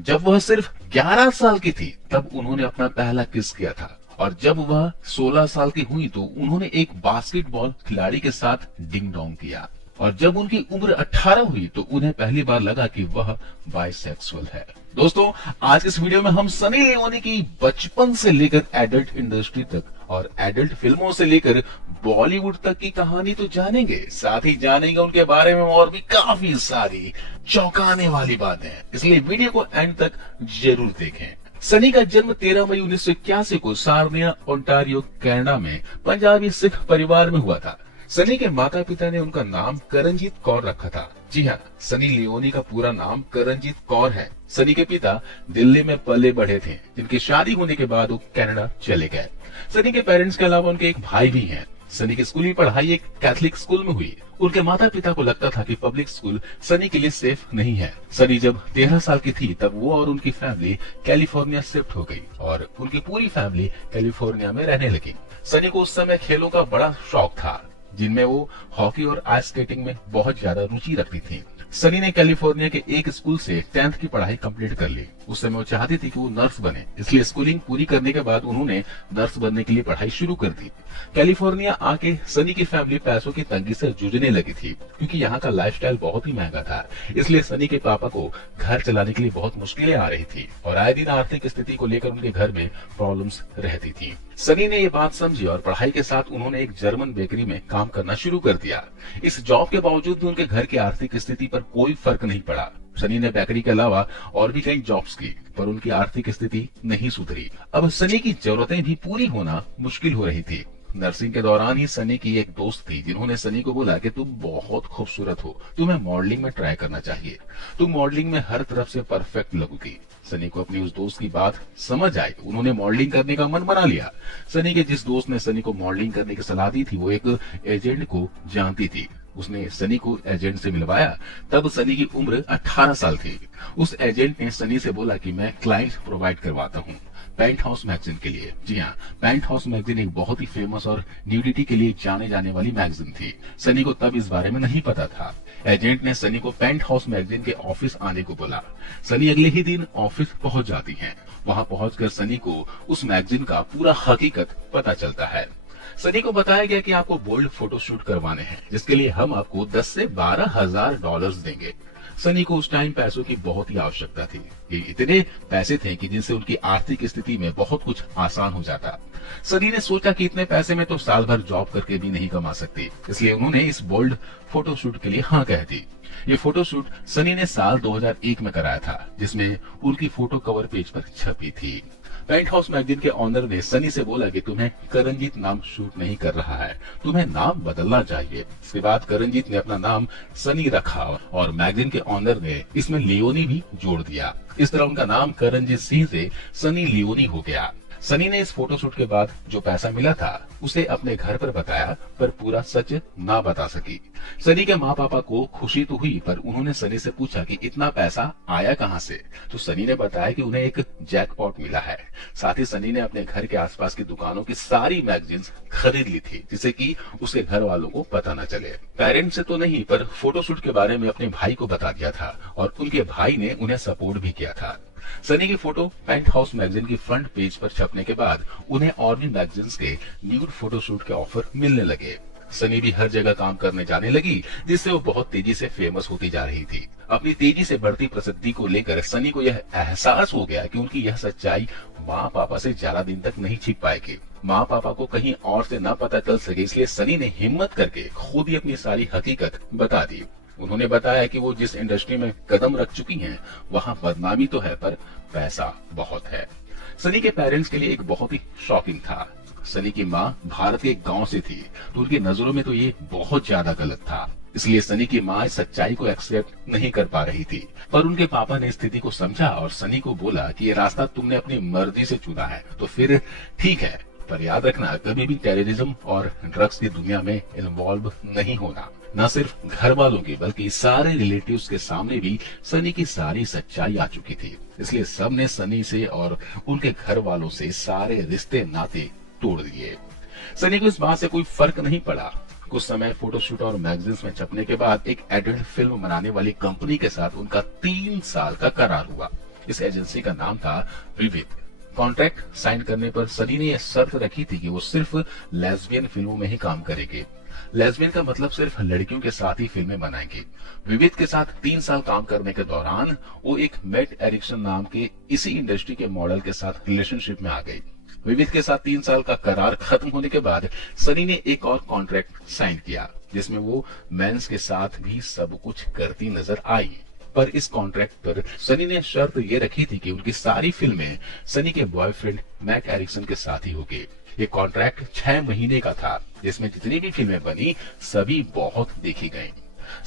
जब वह सिर्फ 11 साल की थी तब उन्होंने अपना पहला किस किया था, और जब वह 16 साल की हुई तो उन्होंने एक बास्केटबॉल खिलाड़ी के साथ डिंग डोंग किया, और जब उनकी उम्र 18 हुई तो उन्हें पहली बार लगा कि वह बाइसेक्सुअल है। दोस्तों, आज के इस वीडियो में हम सनी लियोनी की बचपन से लेकर एडल्ट इंडस्ट्री तक और एडल्ट फिल्मों से लेकर बॉलीवुड तक की कहानी तो जानेंगे, साथ ही जानेंगे उनके बारे में और भी काफी सारी चौंकाने वाली बातें। इसलिए वीडियो को एंड तक जरूर देखें। सनी का जन्म 13 मई 1981 को सार्निया, ओंटारियो, कनाडा में पंजाबी सिख परिवार में हुआ था। सनी के माता पिता ने उनका नाम करणजीत कौर रखा था। जी हाँ, सनी लियोनी का पूरा नाम करणजीत कौर है। सनी के पिता दिल्ली में पले बढ़े थे, जिनकी शादी होने के बाद वो कनाडा चले गए। सनी के पेरेंट्स के अलावा उनके एक भाई भी हैं। सनी की स्कूली पढ़ाई एक कैथलिक स्कूल में हुई। उनके माता पिता को लगता था कि पब्लिक स्कूल सनी के लिए सेफ नहीं है। सनी जब 13 साल की थी तब वो और उनकी फैमिली कैलिफोर्निया शिफ्ट हो गई और उनकी पूरी फैमिली कैलिफोर्निया में रहने लगी। सनी को उस समय खेलों का बड़ा शौक था, जिनमें वो हॉकी और आइस स्केटिंग में बहुत ज्यादा रुचि रखती थी। सनी ने कैलिफोर्निया के एक स्कूल से 10th की पढ़ाई कंप्लीट कर ली। उस समय वो चाहती थी कि वो नर्स बने, इसलिए स्कूलिंग पूरी करने के बाद उन्होंने नर्स बनने के लिए पढ़ाई शुरू कर दी। कैलिफोर्निया आके सनी की फैमिली पैसों की तंगी से जूझने लगी थी, क्योंकि यहाँ का लाइफस्टाइल बहुत ही महंगा था। इसलिए सनी के पापा को घर चलाने के लिए बहुत मुश्किलें आ रही थी और आए दिन आर्थिक स्थिति को लेकर उनके घर में प्रॉब्लम्स रहती थी। सनी ने ये बात समझी और पढ़ाई के साथ उन्होंने एक जर्मन बेकरी में काम करना शुरू कर दिया। इस जॉब के बावजूद भी उनके घर की आर्थिक स्थिति पर कोई फर्क नहीं पड़ा। सनी ने बेकरी के अलावा और भी कई जॉब्स की, पर उनकी आर्थिक स्थिति नहीं सुधरी। अब सनी की जरूरतें भी पूरी होना मुश्किल हो रही थी। नर्सिंग के दौरान ही सनी की एक दोस्त थी, जिन्होंने सनी को बोला कि तुम बहुत खूबसूरत हो, तुम्हें मॉडलिंग में ट्राई करना चाहिए, तुम मॉडलिंग में हर तरफ से परफेक्ट लगोगी। सनी को अपनी उस दोस्त की बात समझ आई। उन्होंने मॉडलिंग करने का मन बना लिया। सनी के जिस दोस्त ने सनी को मॉडलिंग करने की सलाह दी थी, वो एक एजेंट को जानती थी। उसने सनी को एजेंट से मिलवाया। तब सनी की उम्र 18 साल थी। उस एजेंट ने सनी से बोला कि मैं क्लाइंट प्रोवाइड करवाता हूँ पेंट हाउस मैगजीन के लिए। जी हाँ, पेंट हाउस मैगजीन एक बहुत ही फेमस और न्यूडिटी के लिए जाने जाने वाली मैगजीन थी। सनी को तब इस बारे में नहीं पता था। एजेंट ने सनी को पेंट हाउस मैगजीन के ऑफिस आने को बोला। सनी अगले ही दिन ऑफिस पहुंच जाती है। वहां पहुंचकर सनी को उस मैगजीन का पूरा हकीकत पता चलता है। सनी को बताया गया कि आपको बोल्ड फोटोशूट करवाने हैं, जिसके लिए हम आपको 10 से 12 हजार डॉलर्स देंगे। सनी को उस टाइम पैसों की बहुत ही आवश्यकता थी। ये इतने पैसे थे कि जिनसे उनकी आर्थिक स्थिति में बहुत कुछ आसान हो जाता। सनी ने सोचा कि इतने पैसे में तो साल भर जॉब करके भी नहीं कमा सकती, इसलिए उन्होंने इस बोल्ड फोटोशूट के लिए हाँ कह दी। ये फोटोशूट सनी ने साल 2001 में कराया था, जिसमें उनकी फोटो कवर पेज पर छपी थी। पेंट हाउस मैगजीन के ऑनर ने सनी से बोला कि तुम्हें करणजीत नाम शूट नहीं कर रहा है, तुम्हें नाम बदलना चाहिए। इसके बाद करणजीत ने अपना नाम सनी रखा और मैगजीन के ऑनर ने इसमें लियोनी भी जोड़ दिया। इस तरह उनका नाम करणजीत सिंह से सनी लियोनी हो गया। सनी ने इस फोटोशूट के बाद जो पैसा मिला था उसे अपने घर पर बताया, पर पूरा सच ना बता सकी। सनी के माँ पापा को खुशी तो हुई, पर उन्होंने सनी से पूछा कि इतना पैसा आया कहाँ से। तो सनी ने बताया कि उन्हें एक जैकपॉट मिला है। साथ ही सनी ने अपने घर के आसपास की दुकानों की सारी मैगजीन्स खरीद ली थी, जिससे कि उसके घर वालों को पता न चले। पेरेंट्स से तो नहीं, पर फोटोशूट के बारे में अपने भाई को बता दिया था और उनके भाई ने उन्हें सपोर्ट भी किया था। सनी की फोटो पेंट हाउस मैगजीन की फ्रंट पेज पर छपने के बाद उन्हें और भी मैगजीन्स के न्यूड फोटोशूट के ऑफर मिलने लगे। सनी भी हर जगह काम करने जाने लगी, जिससे वो बहुत तेजी से फेमस होती जा रही थी। अपनी तेजी से बढ़ती प्रसिद्धि को लेकर सनी को यह एहसास हो गया कि उनकी यह सच्चाई माँ पापा से ज्यादा दिन तक नहीं छिप पाएगी। माँ पापा को कहीं और से न पता चल सके, इसलिए सनी ने हिम्मत करके खुद ही अपनी सारी हकीकत बता दी। उन्होंने बताया कि वो जिस इंडस्ट्री में कदम रख चुकी हैं, वहाँ बदनामी तो है, पर पैसा बहुत है। सनी के पेरेंट्स के लिए एक बहुत ही शॉकिंग था। सनी की माँ भारत के गांव से थी, तो उनकी नजरों में तो ये बहुत ज्यादा गलत था। इसलिए सनी की माँ इस सच्चाई को एक्सेप्ट नहीं कर पा रही थी। पर उनके पापा ने स्थिति को समझा और सनी को बोला कि ये रास्ता तुमने अपनी मर्जी से चुना है, तो फिर ठीक है, पर याद रखना कभी भी टेररिज्म और ड्रग्स की दुनिया में इन्वॉल्व नहीं होना। न सिर्फ घर वालों की बल्कि सारे रिलेटिव्स के सामने भी सनी की सारी सच्चाई आ चुकी थी। इसलिए सब ने सनी से और उनके घर वालों से सारे रिश्ते नाते तोड़ दिए। सनी को इस बात से कोई फर्क नहीं पड़ा। कुछ समय फोटोशूट और मैगजीन्स में छपने के बाद एक एडल्ट फिल्म बनाने वाली कंपनी के साथ उनका 3 साल का करार हुआ। इस एजेंसी का नाम था विविध। कॉन्ट्रैक्ट साइन करने पर सनी ने यह शर्त रखी थी कि वो सिर्फ लेस्बियन फिल्मों में ही काम करेंगे। लेस्बियन का मतलब सिर्फ लड़कियों के साथ ही फिल्में बनाएंगे। विविध के साथ 3 साल काम करने के दौरान वो एक मेट एरिक्सन नाम के इसी इंडस्ट्री के मॉडल के साथ रिलेशनशिप में आ गई। विविध के साथ 3 साल का करार खत्म होने के बाद सनी ने एक और कॉन्ट्रैक्ट साइन किया, जिसमें वो मेंस के साथ भी सब कुछ करती नजर आई। पर इस कॉन्ट्रैक्ट पर सनी ने शर्त ये रखी थी कि उनकी सारी फिल्में सनी के बॉयफ्रेंड मैक एरिक्सन के साथ ही होगी। ये कॉन्ट्रैक्ट 6 महीने का था, जिसमें जितनी भी फिल्में बनी सभी बहुत देखी गईं।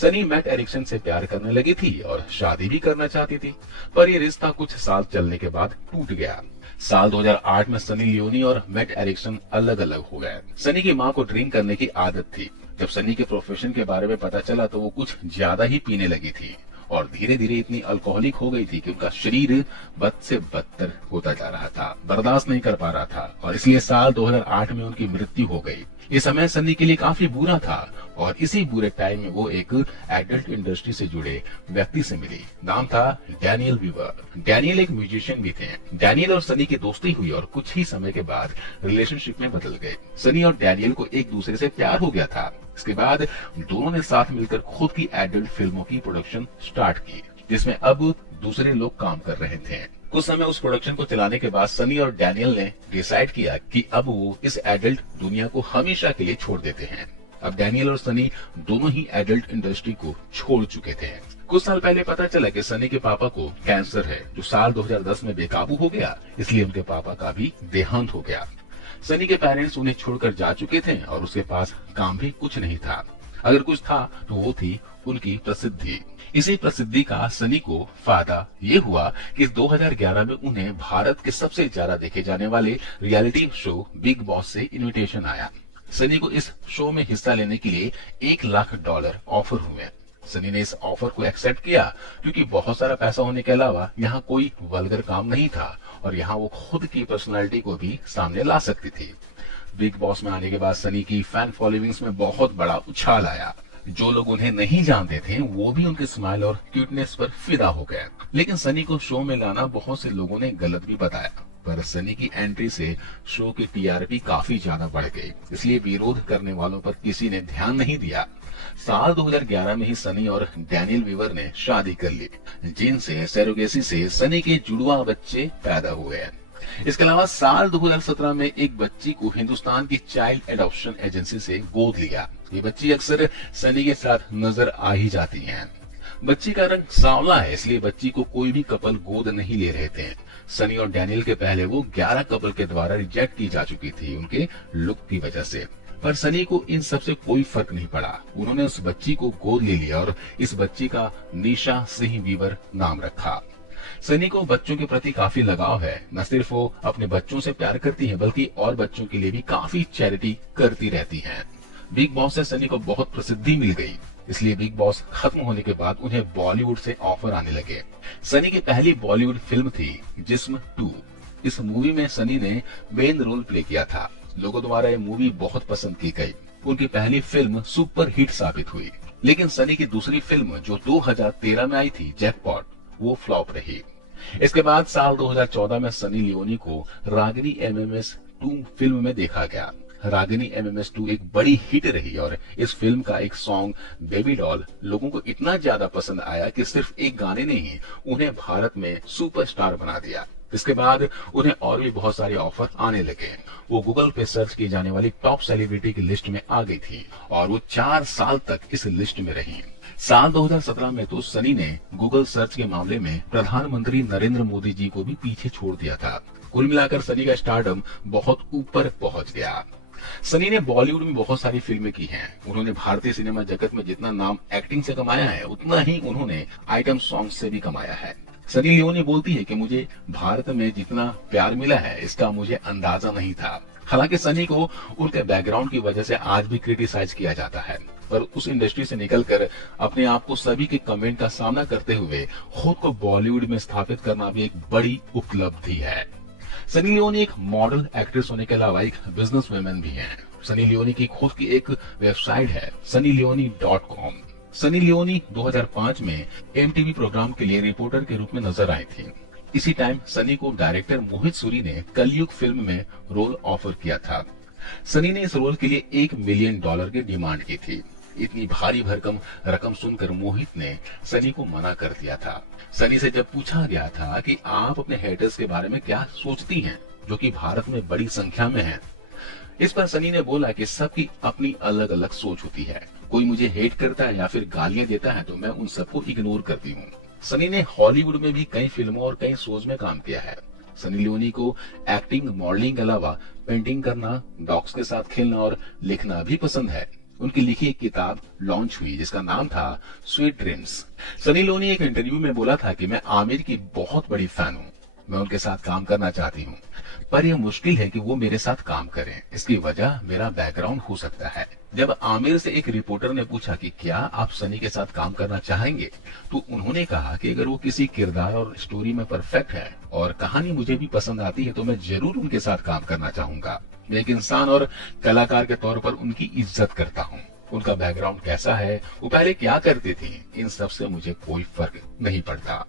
सनी मैट एरिक्सन से प्यार करने लगी थी और शादी भी करना चाहती थी, पर ये रिश्ता कुछ साल चलने के बाद टूट गया। साल 2008 में सनी लियोनी और मैट एरिक्सन अलग अलग हो गए। सनी की मां को ड्रिंक करने की आदत थी। जब सनी के प्रोफेशन के बारे में पता चला तो वो कुछ ज्यादा ही पीने लगी थी और धीरे धीरे इतनी अल्कोहलिक हो गई थी कि उनका शरीर बद से बदतर होता जा रहा था, बर्दाश्त नहीं कर पा रहा था और इसलिए साल 2008 में उनकी मृत्यु हो गई। ये समय सनी के लिए काफी बुरा था और इसी बुरे टाइम में वो एक एडल्ट इंडस्ट्री से जुड़े व्यक्ति से मिली। नाम था डैनियल वीवर। डैनियल एक म्यूजिशियन भी थे। डैनियल और सनी की दोस्ती हुई और कुछ ही समय के बाद रिलेशनशिप में बदल गए। सनी और डैनियल को एक दूसरे से प्यार हो गया था। इसके बाद दोनों ने साथ मिलकर खुद की एडल्ट फिल्मों की प्रोडक्शन स्टार्ट की, जिसमें अब दूसरे लोग काम कर रहे थे। कुछ समय उस प्रोडक्शन को चलाने के बाद सनी और डैनियल ने डिसाइड किया कि अब वो इस एडल्ट दुनिया को हमेशा के लिए छोड़ देते हैं। अब डैनियल और सनी दोनों ही एडल्ट इंडस्ट्री को छोड़ चुके थे। कुछ साल पहले पता चला कि सनी के पापा को कैंसर है, जो साल 2010 में बेकाबू हो गया, इसलिए उनके पापा का भी देहांत हो गया। सनी के पेरेंट्स उन्हें छोड़कर जा चुके थे और उसके पास काम भी कुछ नहीं था। अगर कुछ था तो वो थी उनकी प्रसिद्धि। इसी प्रसिद्धि का सनी को फायदा ये हुआ कि 2011 में उन्हें भारत के सबसे ज्यादा देखे जाने वाले रियलिटी शो बिग बॉस से इनविटेशन आया। सनी को इस शो में हिस्सा लेने के लिए $1 लाख ऑफर हुए। सनी ने इस ऑफर को एक्सेप्ट किया क्योंकि बहुत सारा पैसा होने के अलावा यहाँ कोई वल्गर काम नहीं था और यहाँ वो खुद की पर्सनालिटी को भी सामने ला सकती थी। बिग बॉस में आने के बाद सनी की फैन फॉलोइंग्स में बहुत बड़ा उछाल आया। जो लोग उन्हें नहीं जानते थे वो भी उनके स्माइल और क्यूटनेस पर फिदा हो गए। लेकिन सनी को शो में लाना बहुत से लोगों ने गलत भी बताया, पर सनी की एंट्री से शो की टीआरपी काफी ज्यादा बढ़ गई, इसलिए विरोध करने वालों पर किसी ने ध्यान नहीं दिया। साल 2011 में ही सनी और डैनियल वीवर ने शादी कर ली, जिनसे सरोगेसी से सनी के जुड़वा बच्चे पैदा हुए। इसके अलावा साल 2017 में एक बच्ची को हिंदुस्तान की चाइल्ड एडॉप्शन एजेंसी से गोद लिया। ये बच्ची अक्सर सनी के साथ नजर आ ही जाती है। बच्ची का रंग सांवला है, इसलिए बच्ची को कोई भी कपल गोद नहीं ले रहे थे। सनी और डैनियल के पहले वो 11 कपल के द्वारा रिजेक्ट की जा चुकी थी उनके लुक की वजह से, पर सनी को इन सब से कोई फर्क नहीं पड़ा। उन्होंने उस बच्ची को गोद ले लिया और इस बच्ची का निशा सिंह वीवर नाम रखा। सनी को बच्चों के प्रति काफी लगाव है। न सिर्फ वो अपने बच्चों से प्यार करती है, बल्कि और बच्चों के लिए भी काफी चैरिटी करती रहती है। बिग बॉस से सनी को बहुत प्रसिद्धि मिल गई, इसलिए बिग बॉस खत्म होने के बाद उन्हें बॉलीवुड से ऑफर आने लगे। सनी की पहली बॉलीवुड फिल्म थी जिस्म 2। इस मूवी में सनी ने मेन रोल प्ले किया था। लोगों द्वारा ये मूवी बहुत पसंद की गई। उनकी पहली फिल्म सुपर हिट साबित हुई, लेकिन सनी की दूसरी फिल्म जो 2013 में आई थी, जैकपॉट, वो फ्लॉप रही। इसके बाद साल 2014 में सनी लियोनी को रागिनी MMS 2 फिल्म में देखा गया। रागिनी MMS 2 एक बड़ी हिट रही और इस फिल्म का एक सॉन्ग बेबी डॉल लोगों को इतना ज्यादा पसंद आया कि सिर्फ एक गाने ने ही उन्हें भारत में सुपरस्टार बना दिया। इसके बाद उन्हें और भी बहुत सारे ऑफर आने लगे। वो गूगल पे सर्च की जाने वाली टॉप सेलिब्रिटी की लिस्ट में आ गई थी और वो 4 साल तक इस लिस्ट में रही। साल 2017 में तो सनी ने गूगल सर्च के मामले में प्रधानमंत्री नरेंद्र मोदी जी को भी पीछे छोड़ दिया था। कुल मिलाकर सनी का स्टारडम बहुत ऊपर पहुंच गया। सनी ने बॉलीवुड में बहुत सारी फिल्में की हैं। उन्होंने भारतीय सिनेमा जगत में जितना नाम एक्टिंग से कमाया है, उतना ही उन्होंने आइटम सॉन्ग से भी कमाया है। सनी लियोनी बोलती है कि मुझे भारत में जितना प्यार मिला है, इसका मुझे अंदाजा नहीं था। हालांकि सनी को उनके बैकग्राउंड की वजह से आज भी क्रिटिसाइज किया जाता है, पर उस इंडस्ट्री से निकलकर अपने आप को सभी के कमेंट का सामना करते हुए खुद को बॉलीवुड में स्थापित करना भी एक बड़ी उपलब्धि है। सनी लियोनी एक मॉडल एक्ट्रेस होने के अलावा एक बिजनेस वुमेन भी है। सनी लियोनी की खुद की एक वेबसाइट है sunnyleone.com। सनी लियोनी 2005 में MTV प्रोग्राम के लिए रिपोर्टर के रूप में नजर आई थी। इसी टाइम सनी को डायरेक्टर मोहित सूरी ने कलयुग फिल्म में रोल ऑफर किया था। सनी ने इस रोल के लिए $1 मिलियन की डिमांड की थी। इतनी भारी भरकम रकम सुनकर मोहित ने सनी को मना कर दिया था। सनी से जब पूछा गया था कि आप अपने हेटर्स के बारे में क्या सोचती हैं, जो कि भारत में बड़ी संख्या में हैं, इस पर सनी ने बोला कि सबकी अपनी अलग अलग सोच होती है। कोई मुझे हेट करता है या फिर गालियां देता है तो मैं उन सबको इग्नोर करती हूँ। सनी ने हॉलीवुड में भी कई फिल्मों और कई शोज में काम किया है। सनी लियोनी को एक्टिंग, मॉडलिंग के अलावा पेंटिंग करना, डॉग्स के साथ खेलना और लिखना भी पसंद है। उनकी लिखी एक किताब लॉन्च हुई जिसका नाम था स्वीट ड्रीम्स। सनी लियोनी एक इंटरव्यू में बोला था कि मैं आमिर की बहुत बड़ी फैन हूँ, मैं उनके साथ काम करना चाहती हूँ, पर यह मुश्किल है कि वो मेरे साथ काम करें। इसकी वजह मेरा बैकग्राउंड हो सकता है। जब आमिर से एक रिपोर्टर ने पूछा कि क्या आप सनी के साथ काम करना चाहेंगे, तो उन्होंने कहा कि अगर वो किसी किरदार और स्टोरी में परफेक्ट है और कहानी मुझे भी पसंद आती है तो मैं जरूर उनके साथ काम करना चाहूंगा। मैं एक इंसान और कलाकार के तौर पर उनकी इज्जत करता हूँ। उनका बैकग्राउंड कैसा है, वो पहले क्या करते थे, इन सब से मुझे कोई फर्क नहीं पड़ता।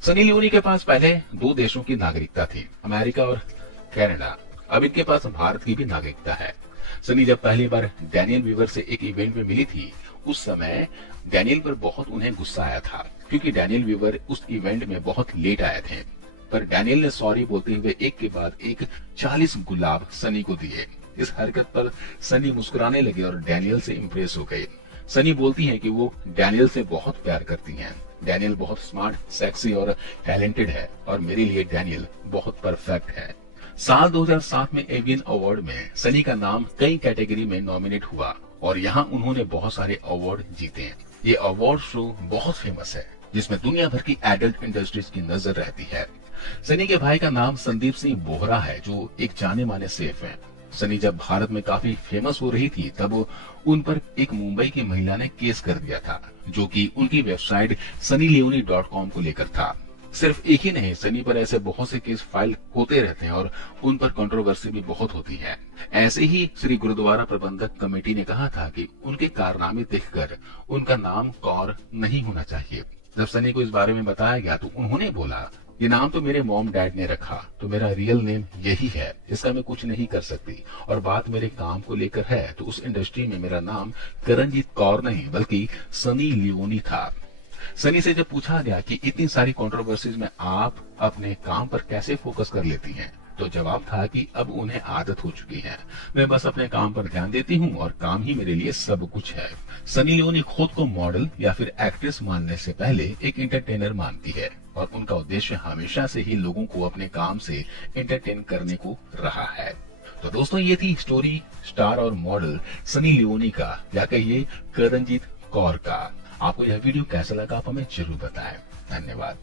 सनी लियोनी के पास पहले 2 देशों की नागरिकता थी, अमेरिका और कनाडा। अब इनके पास भारत की भी नागरिकता है। सनी जब पहली बार डैनियल वीवर से एक इवेंट में मिली थी, उस समय डैनियल पर बहुत उन्हें गुस्सा आया था, क्योंकि डैनियल वीवर उस इवेंट में बहुत लेट आए थे। पर डैनियल ने सॉरी बोलते हुए एक के बाद एक 40 गुलाब सनी को दिए। इस हरकत पर सनी मुस्कुराने लगे और डैनियल से इम्प्रेस हो गए। सनी बोलती हैं कि वो डैनियल से बहुत प्यार करती हैं। डैनियल बहुत स्मार्ट, सेक्सी और टैलेंटेड है और मेरे लिए डैनियल बहुत परफेक्ट है। साल 2007 में एवियन अवार्ड में सनी का नाम कई कैटेगरी में नॉमिनेट हुआ और यहाँ उन्होंने बहुत सारे अवार्ड जीते हैं। ये अवार्ड शो बहुत फेमस है, जिसमें दुनिया भर की एडल्ट इंडस्ट्रीज की नजर रहती है। सनी के भाई का नाम संदीप सिंह बोहरा है, जो एक जाने माने सेफ हैं। सनी जब भारत में काफी फेमस हो रही थी, तब उन पर एक मुंबई की महिला ने केस कर दिया था, जो कि उनकी वेबसाइट sunnyleone.com को लेकर था। सिर्फ एक ही नहीं, सनी पर ऐसे बहुत से केस फाइल होते रहते हैं और उन पर कंट्रोवर्सी भी बहुत होती है। ऐसे ही श्री गुरुद्वारा प्रबंधक कमेटी ने कहा था कि उनके कारनामे देखकर उनका नाम कौर नहीं होना चाहिए। जब सनी को इस बारे में बताया गया तो उन्होंने बोला, ये नाम तो मेरे मॉम डैड ने रखा, तो मेरा रियल नेम यही है, इसका मैं कुछ नहीं कर सकती। और बात मेरे काम को लेकर है तो उस इंडस्ट्री में मेरा नाम करणजीत कौर नहीं बल्कि सनी लियोनी था। सनी से जब पूछा गया कि इतनी सारी कंट्रोवर्सीज में आप अपने काम पर कैसे फोकस कर लेती हैं, तो जवाब था कि अब उन्हें आदत हो चुकी है। मैं बस अपने काम पर ध्यान देती हूँ और काम ही मेरे लिए सब कुछ है। सनी लियोनी खुद को मॉडल या फिर एक्ट्रेस मानने से पहले एक एंटरटेनर मानती है और उनका उद्देश्य हमेशा से ही लोगों को अपने काम से एंटरटेन करने को रहा है। तो दोस्तों, ये थी स्टोरी स्टार और मॉडल सनी लियोनी का, या कहिए करणजीत कौर का। आपको यह वीडियो कैसा लगा आप हमें जरूर बताएं। धन्यवाद।